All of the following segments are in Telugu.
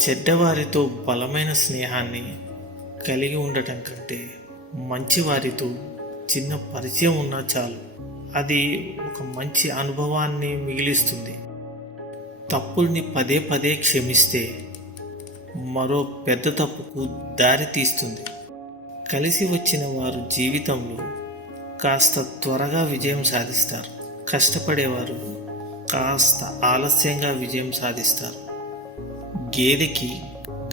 చెడ్డవారితో బలమైన స్నేహాన్ని కలిగి ఉండటం కంటే మంచివారితో చిన్న పరిచయం ఉన్నా చాలు. అది ఒక మంచి అనుభవాన్ని మిగిలిస్తుంది. తప్పుల్ని పదే పదే క్షమిస్తే మరో పెద్ద తప్పుకు దారి తీస్తుంది. కలిసి వచ్చిన వారు జీవితంలో కాస్త త్వరగా విజయం సాధిస్తారు. కష్టపడేవారు కాస్త ఆలస్యంగా విజయం సాధిస్తారు. గేదెకి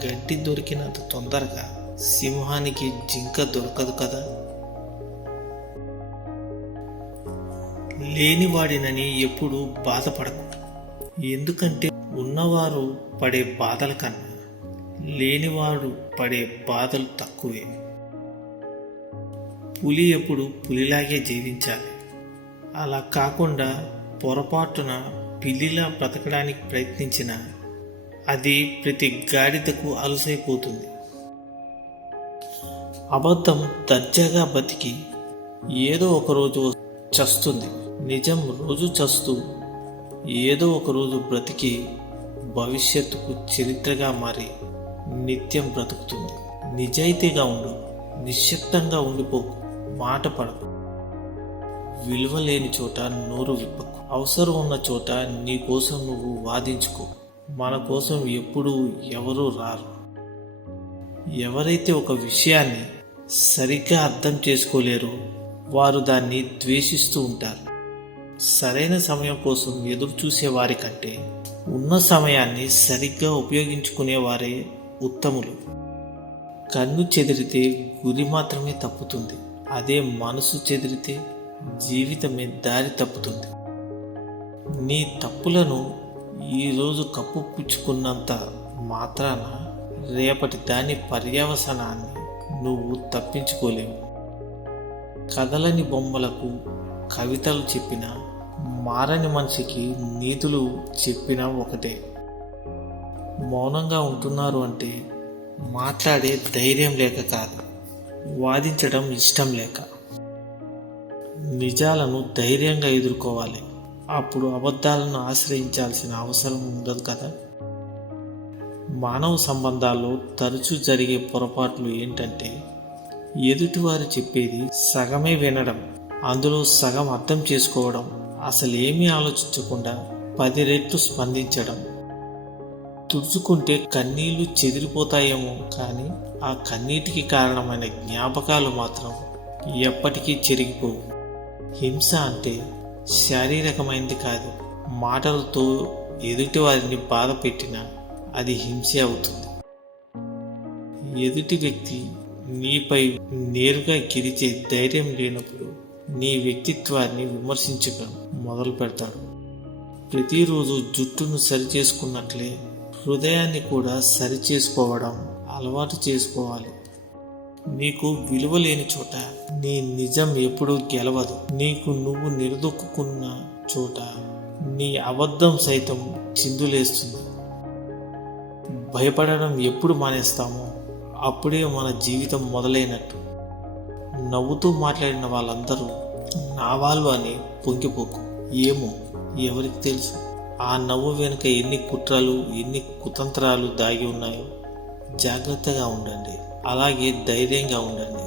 గడ్డి దొరికినంత తొందరగా సింహానికి జింక దొరకదు కదా. లేనివాడినని ఎప్పుడు బాధపడకు. ఎందుకంటే ఉన్నవారు పడే బాధల కన్నా లేనివాడు పడే బాధలు తక్కువే. పులి ఎప్పుడు పులిలాగే జీవించాలి. అలా కాకుండా పొరపాటున పిల్లిలా బ్రతకడానికి ప్రయత్నించిన అది ప్రతి గాడిదకు అలసైపోతుంది. అబద్ధం దర్జాగా బతికి ఏదో ఒకరోజు చస్తుంది. నిజం రోజు చస్తూ ఏదో ఒకరోజు బ్రతికి భవిష్యత్తుకు చరిత్రగా మారి నిత్యం బ్రతుకుతుంది. నిజాయితీగా ఉండు, నిశ్శబ్దంగా ఉండిపోకు, మాట పడకు. విలువ లేని చోట నోరు విప్పకు. అవసరం ఉన్న చోట నీ కోసం నువ్వు వాదించుకో. మన కోసం ఎప్పుడూ ఎవరూ రారు. ఎవరైతే ఒక విషయాన్ని సరిగ్గా అర్థం చేసుకోలేరో వారు దాన్ని ద్వేషిస్తూ ఉంటారు. సరైన సమయం కోసం ఎదురు చూసేవారి కంటే ఉన్న సమయాన్ని సరిగ్గా ఉపయోగించుకునేవారే ఉత్తములు. కన్ను చెదిరితే గురి మాత్రమే తప్పుతుంది. అదే మనసు చెదిరితే జీవితమే దారి తప్పుతుంది. నీ తప్పులను ఈరోజు కప్పుపుచ్చుకున్నంత మాత్రాన రేపటి దాని పర్యవసానాన్ని నువ్వు తప్పించుకోలేవు. కదలని బొమ్మలకు కవితలు చెప్పినా, మారని మనిషికి నీతులు చెప్పినా ఒకటే. మౌనంగా ఉంటున్నారు అంటే మాట్లాడే ధైర్యం లేక కాదు, వాదించడం ఇష్టం లేక. నిజాలను ధైర్యంగా ఎదుర్కోవాలి. అప్పుడు అబద్ధాలను ఆశ్రయించాల్సిన అవసరం ఉండదు కదా. మానవ సంబంధాల్లో తరచూ జరిగే పొరపాట్లు ఏంటంటే ఎదుటివారు చెప్పేది సగమే వినడం, అందులో సగం అర్థం చేసుకోవడం, అసలేమీ ఆలోచించకుండా 10 రెట్లు స్పందించడం. తుడుచుకుంటే కన్నీళ్లు చెదిరిపోతాయేమో కానీ ఆ కన్నీటికి కారణమైన జ్ఞాపకాలు మాత్రం ఎప్పటికీ చెరిగిపోవు. హింస అంటే శారీరకమైనది కాదు. మాటలతో ఎదుటి వారిని బాధ పెట్టినా అది హింసే అవుతుంది. ఎదుటి వ్యక్తి నీపై నేరుగా గెలిచే ధైర్యం లేనప్పుడు నీ వ్యక్తిత్వాన్ని విమర్శించడం మొదలు పెడతాడు. ప్రతిరోజు జుట్టును సరిచేసుకున్నట్లే హృదయాన్ని కూడా సరిచేసుకోవడం అలవాటు చేసుకోవాలి. నీకు విలువ లేని చోట నీ నిజం ఎప్పుడూ గెలవదు. నీకు నువ్వు నిలదొక్కున్న చోట నీ అబద్ధం సైతం చిందులేస్తుంది. భయపడడం ఎప్పుడు మానేస్తామో అప్పుడే మన జీవితం మొదలైనట్టు. నవ్వుతూ మాట్లాడిన వాళ్ళందరూ నా వాళ్ళు అని పొంగిపోకు. ఏమో ఎవరికి తెలుసు ఆ నవ్వు వెనుక ఎన్ని కుట్రలు, ఎన్ని కుతంత్రాలు దాగి ఉన్నాయో. జాగ్రత్తగా ఉండండి, అలాగే ధైర్యంగా ఉండండి.